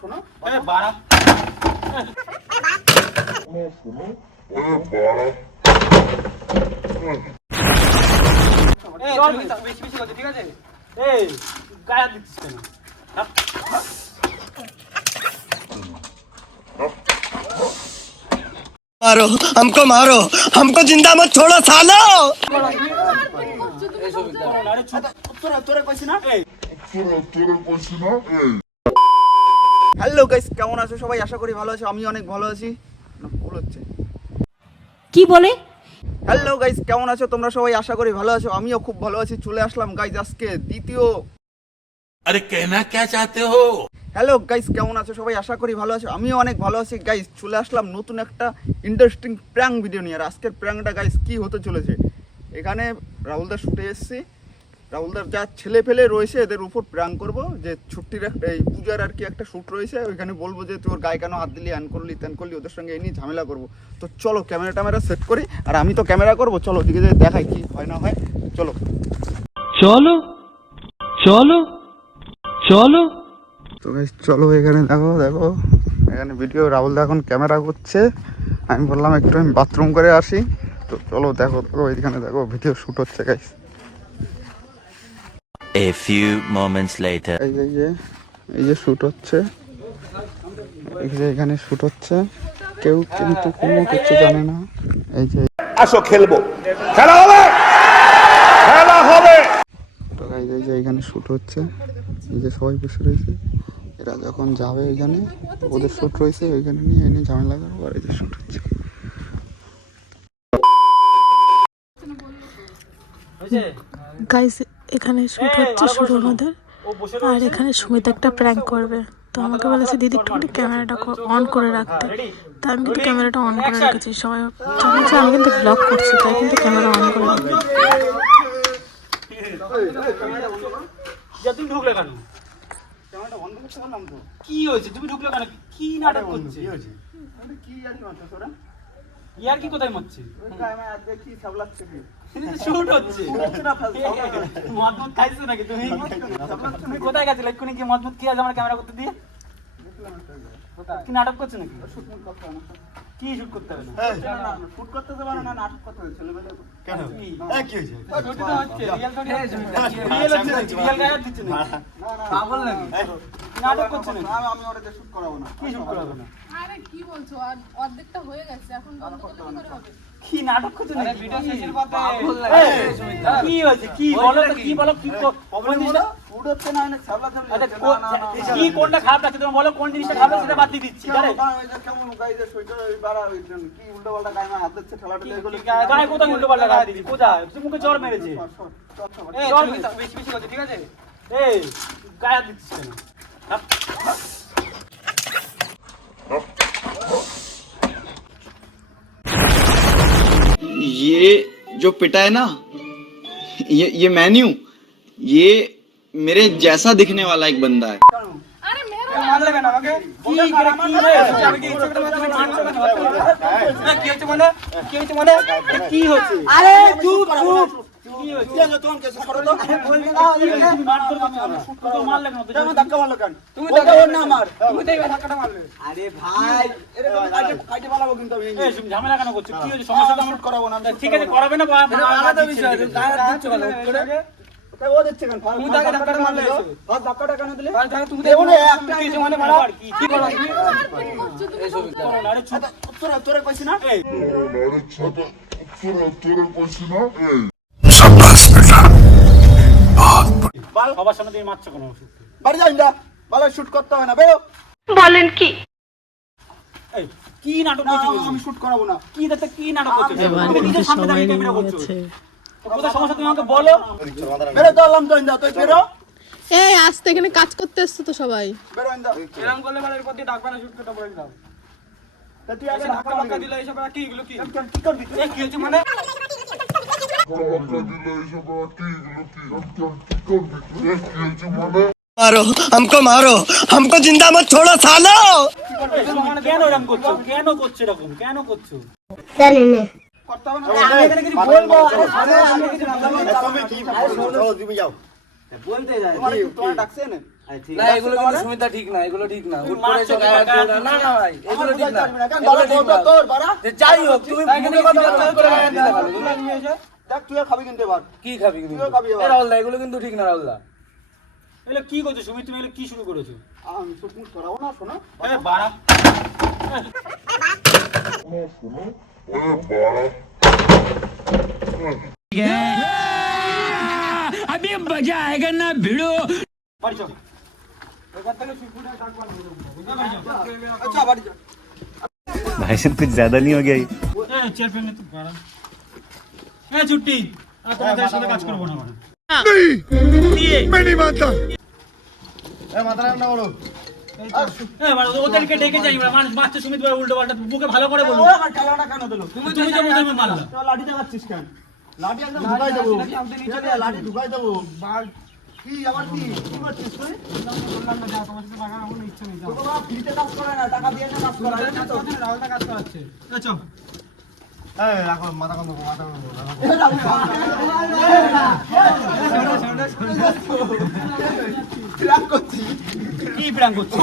শোনো বেশি বেশি করছে, ঠিক আছে? এই গায়ে হাত দিচ্ছিস কেন? मारो हमको जिंदा मत छोड़ो सालो। হ্যালো গাইস, কেমন আছো সবাই? আশা করি ভালো আছো। আমি অনেক ভালো আছি। ভুল হচ্ছে। কি বলে? হ্যালো গাইস, কেমন আছো তোমরা সবাই? আশা করি ভালো আছো। আমিও খুব ভালো আছি। চলে আসলাম গাইস আজকে দ্বিতীয়। अरे कहना क्या चाहते हो? হ্যালো গাইস, কেমন আছো সবাই? আশা করি ভালো আছো। আমিও অনেক ভালো আছি গাইস। চলে আসলাম নতুন একটা ইন্টারেস্টিং প্র্যাঙ্ক ভিডিও নিয়ে। আর আজকের প্র্যাঙ্কটা গাইস কি হতে চলেছে, এখানে রাহুলদার শুটে এসেছি। রাহুলদার যা ছেলে ফেলে রয়েছে এদের উপর প্র্যাঙ্ক করবো। যে ছুটির একটা এই পূজার আর কি একটা শ্যুট রয়েছে, ওইখানে বলবো যে তোর গায়ে কেন হাত দিলি, অ্যান করলি ত্যান করলি, ওদের সঙ্গে এই নিয়ে ঝামেলা করবো। তো চলো ক্যামেরা ট্যামেরা সেট করি। আর আমি তো ক্যামেরা করবো, চলো ওদিকে যে দেখাই কি হয় না হয়। চলো चलो चलो चलो তো গাইস চলো, এখানে দেখো দেখো এখানে ভিডিও রাহুলদা এখন ক্যামেরা করছে। আমি বললাম একটু আমি বাথরুম করে আসি। তো চলো দেখো দেখো এইখানে দেখো ভিডিও শ্যুট হচ্ছে guys. A few moments later. এই যে শ্যুট হচ্ছে, এই যে এখানে শ্যুট হচ্ছে। কেউ কিন্তু কোনো কিছু জানে না। এই যে আসো খেলবো, খেলা হবে, খেলা হবে। তো গাইস এই যে এখানে শ্যুট হচ্ছে, এই যে সবাই বসে রয়েছে। এরা যখন যাবে এখানে ওদের শ্যুট রয়েছে, ওইখানে নিয়ে এনে ঝামেলা করবো। আর এই যে শ্যুট হচ্ছে। গাইস এখানে শুট হচ্ছে শুরুর মধ্যে, আর এখানে সুমিত একটা প্র্যাঙ্ক করবে। তো আমাকে বলেছে দিদি একটুখানি ক্যামেরাটা অন করে রাখতে। তা আমি কিন্তু ক্যামেরাটা অন করে রেখেছি। সবাই জানছে আমি কিন্তু ব্লগ করছি, তাই কিন্তু ক্যামেরা অন করে রেখেছি। তুমি ঢুকলে কেন? কি হয়েছে? তুমি ঢুকলে কেন? কি নাটক করছে? ইয়ার কি কোথায় মারছে? শুট হচ্ছে। মদ মদ খাইছো নাকি তুমি? তুমি কোথায় গেছিলে? এক্ষুনি কি মদ মদ খেয়ে আমার ক্যামেরা করতে দিয়ে? কি নাটক করছো নাকি? কি শুট করতে হবে না? শুট করতে হবে না, নাটক করতে হবে। ছেলেবেলে কেন? কি হয়েছে? শুট তো হচ্ছে, রিয়েল তো রিয়েল হচ্ছে নাকি? রিয়েল গায়ে দিচ্ছে নাকি? পাগল নাকি? নাটক করছো নাকি? আমি ওটা শুট করাবো না। কি শুট করাবো না? আরে কি বলছো? অর্ধেকটা হয়ে গেছে, এখন বন্ধ করলে কি করে হবে? কি নাটক করছো নাকি? ভিডিও শেষের পথে কি হয়েছে? কি বলো তো, কি বলো, কি জিনিসটা শুট হচ্ছে না, এনে ছাবলা ছাবলি হচ্ছে। আচ্ছা কি কোনটা খারাপ লাগছে তোমার বলো, কোন জিনিসটা খারাপ সেটা বাদ দিয়ে দিচ্ছি। আরে কেমন গাইজে সইটা বাড়া কি উল্টো পাল্টা গায়ে হাত দিচ্ছে, ঠেলা ঠেলা এগুলো গায়ে কোথায় উল্টো পাল্টা গায়ে দিবি? কোথায়? তুই মুখে জ্বর মেরেছে। জ্বর বেশি বেশি করছে, ঠিক আছে? এই গায়ে হাত দিচ্ছিস কেন? ये जो पिटा है ना, ये मैं नहीं हूँ, ये मेरे जैसा दिखने वाला एक बंदा है। আরে মেরো মারলে কেন আমাকে? কি করে কি হয়েছে? আমি কি ইচ্ছে করে মারতে মারছো কেন? কি হচ্ছে মানে? কি হচ্ছে মানে? কি হচ্ছে? আরে চুপ চুপ। কি হচ্ছে? কি তোমার কেসে করো তো? বলবে না তুমি মার করবে না। শুট করতে মারলে কেন? তুমি ধাক্কা মারলে কেন? তুমি ধাক্কা না মার। তুমি তো এই ধাক্কাটা মারলে। আরে ভাই, এরকম কাটে পালাবো কিন্তু আমি। এই তুমি ঝামেলা কেন করছো? কি হচ্ছে? সমস্যা তো আমরা করাবো না। ঠিক আছে করাবে না, আলাদা বিষয়। তুমি গায়ে হাত দিচ্ছ কেন? ও দিচ্ছে কেন? তুমি তাকে ধাক্কাটা মারলে। আর ধাক্কাটা কেন দিলে? তুমি দেবো না একটা কিছু মানে মারা কি করো তুমি? এই ছবি আরে তোরা তোরা কইছিস না? এই সবার সামনে তুমি মারছো কেন? বাড়ি যাই না, ভালো শুট করতে হবে না বেরো। বলেন কি? এই কি নাটক করছো? আমি শুট করাবো না। কি দেখতে কি নাটক করছো? তুমি নিজের সামনে দাঁড়িয়ে ক্যামেরা করছো। কোথায় সমস্যা তুমি আমাকে বলো। বেরো তো আলাম তো ইন্দা, তুই বেরো এই আস্তে, এখানে কাজ করতে এসছো তো সবাই। বেরো ইন্দা। এরকম করলে মানে এরপর দিয়ে ডাকবে না, শুট করতে বলে দিলাম। তা তুই আগে ধাক্কা ধাক্কা দিলে এইসব কি এগুলো কি? কি করবি? এই কি হচ্ছে মানে? मारो हमको जिंदा मत छोड़ो सालो। কেন এরকম করছো? কেন করছো এরকম? কেন করছো? করতে হবে না। আমি এখানে কিছু বলবো। তুমি কি চলো তুমি যাও। বলতে যাই তোমার ডাকছে না। না এগুলো কিন্তু সুমিতা ঠিক না, এগুলো ঠিক না। হুট করে এসে গায়ে হাত দিও না। না না ভাই, এগুলো ঠিক না। এগুলো ঠিক না। যে যাই হোক, তুমি মুখে কথা বলতে হুট করে গায়ে হাত দিলে কেন? দেখ তুই খাবি কিন্তু এবার কি খাবি কিন্তু? তুইও খাবি এবার। এ রাহুল দা, এগুলো কিন্তু ঠিক না রাহুল দা। এগুলো কি করছো সুমিত, তুমি এগুলো কি শুরু করেছো? আমি শুটিং করাবো না শোনো আরে বাড়া अभी मजा आएगा ना भिड़ो। আচ্ছা বাড়ি যা भाई साहब कुछ ज्यादा नहीं हो गया ये? চেয়ার ফ্যান তো বাড়া ছুটি আর তোমাদের সাথে কাজ করবো না বাড়া। ওদেরকে ডেকে যাই মানুষ মারছে সুমিত ভাই উল্টো পাল্টা বুকে ভালো করে বলুন। আমার খেলাটা কেন দিল তুমি যে মতো মারলা লাঠি দেখাচ্ছিস কেন লাঠি একদম ঢুকাই দেবো লাঠি ঢুকাই দেবো কি আবার কি কি করছিস তুই তোকে বাবা ফ্রিতে কাজ করে না টাকা দিয়ে না কাজ করায় না তো কাজ করাচ্ছে চল কি প্ল্যান করছিস?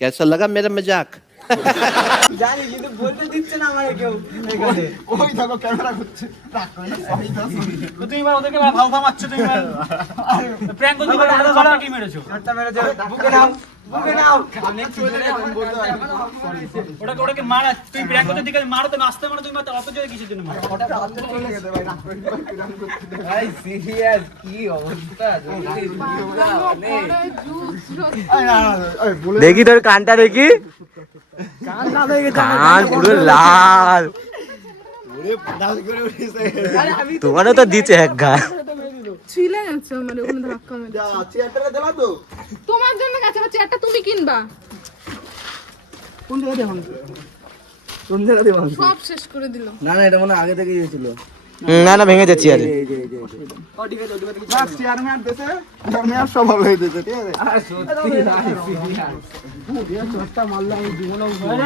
कैसा लगा मेरा मजाक? জানি কিন্তু বলতে দিচ্ছে না আমারে কেউ এখানে। ওই দেখো ক্যামেরা করছে রাখ করে না সরি দাও তো তুমি এবার ওদেরকে ভাও ভাও মারছো তুমি প্র্যাঙ্ক করতে পারো আরো বাবা কি মেরেছো একটা মেরে যাও, বুকে নাও, বুকে নাও। আমি চলে বলতে ওটাকে ওটাকে মারা তুমি প্র্যাঙ্ক করতে দিকে মারো তো নাচতে মারো তুমি মারতে অত জোরে কিসের জন্য মারো ওটা হাত চলে গেছে ভাই রাখ করে ভাই সিরিয়াস কি অবস্থা? देखी তোর কানটা দেখি, কান পুরো লাল। তোমারও তো দিচ্ছে এক ঘা। ছিলে গেছে মানে ওখানে ধাক্কা মেরে যা চেয়ারটা দিলা তো তোমার জন্য গেছে আমার চেয়ারটা তুমি কিনবা কোন জায়গা দিয়ে ভাঙছে কোন জায়গা দিয়ে ভাঙছে সব শেষ করে দিল না না, এটা মনে হয় আগে থেকেই ছিল। না না ভেঙে যাচ্ছি আরে। বাস চেয়ারম্যান দেশে চেয়ারম্যান সব ভালো হয়ে যেতে ঠিক আছে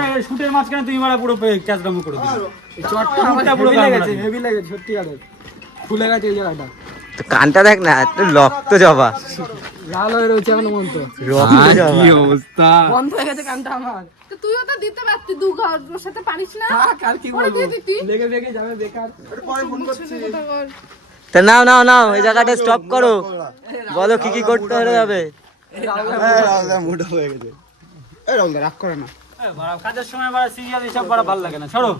আরে শুটের মাঝখানে তুমি মারা পুরো ক্যাচ ডাউন করে দিলে চটটা আমার পুরো হেভি কামড়া লেগেছে, দিল। হেভি লেগেছে সত্যি কথা। ফুলে গেছে এই জায়গাটা, তো কানটা দেখ না, এত রক্ত জবা, লাল হয়ে রয়েছে এখন মন তো। রক্ত জবা। বন্ধ হয়ে গেছে কানটা আমার। তো তুইও তো দিতে পারতি দু ঘর ওর সাথে পারিস না থাক, আর কি ওরে বলবো, দিয়ে দিতি লেগে লেগে যাবে বেকার। পরে ফোন করছি কথা বল তা নাও নাও নাও, এই জায়গাটা স্টপ করো, বলো কি কি করতে হয়ে যাবে। মুড হয়ে গেছে এই রাহুল রাগ করে না এ বাড়া কাজের সময় বাড়া সিরিয়াস এসব বাড়া ভালো লাগে না ছাড়ো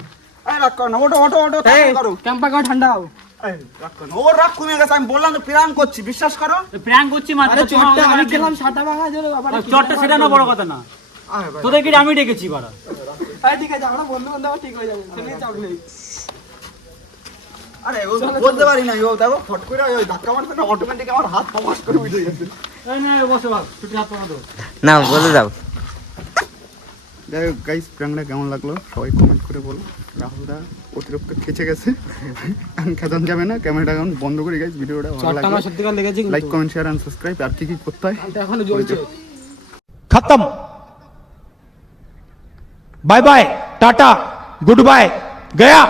এই রাগ করে না ওটো ওটো ওটো তাড়াতাড়ি করো ক্যাম্পা করে ঠান্ডা হও। এই রাগ করে না ওর রাগ কমে গেছে আমি বললাম তো প্ল্যান করছি বিশ্বাস করো প্র্যাঙ্ক করছি মাত্র আরে চটটা আমি খেলাম, সাটা ভাঙা জোরে আবার চটটা সেটা না বড় কথা না আয় ভাই তোদেরকে আমি ডেকেছি বাড়া আরে ঠিক আছে, আমরা বন্ধু বান্ধব ঠিক হয়ে যাবে, সে নিয়ে চাপ নেই। আরে ও বলতে পারি না ও দেখো ফট করে ওই ধাক্কা মারতে না অটোমেটিক আমার হাত ফমাস করে উঠে গেছে এই না বসে ভাগ ছুটি হাত পা দাও না বলে দাও। যাই হোক গাইস প্র্যাঙ্কটা কেমন লাগলো সবাই কমেন্ট করে বলো রাহুলদা অতিরিক্ত খেচে গেছে এখন খেতান যাবে না ক্যামেরাটা এখন বন্ধ করে গাইস ভিডিওটা ভালো চটটা আমার লাগলো সত্যি কথা লেগেছে লাইক কিন্তু কমেন্ট শেয়ার এন্ড সাবস্ক্রাইব আর কি কি করতে হয় কানটা এখনো জ্বলছে। खत्म bye bye tata good bye गया।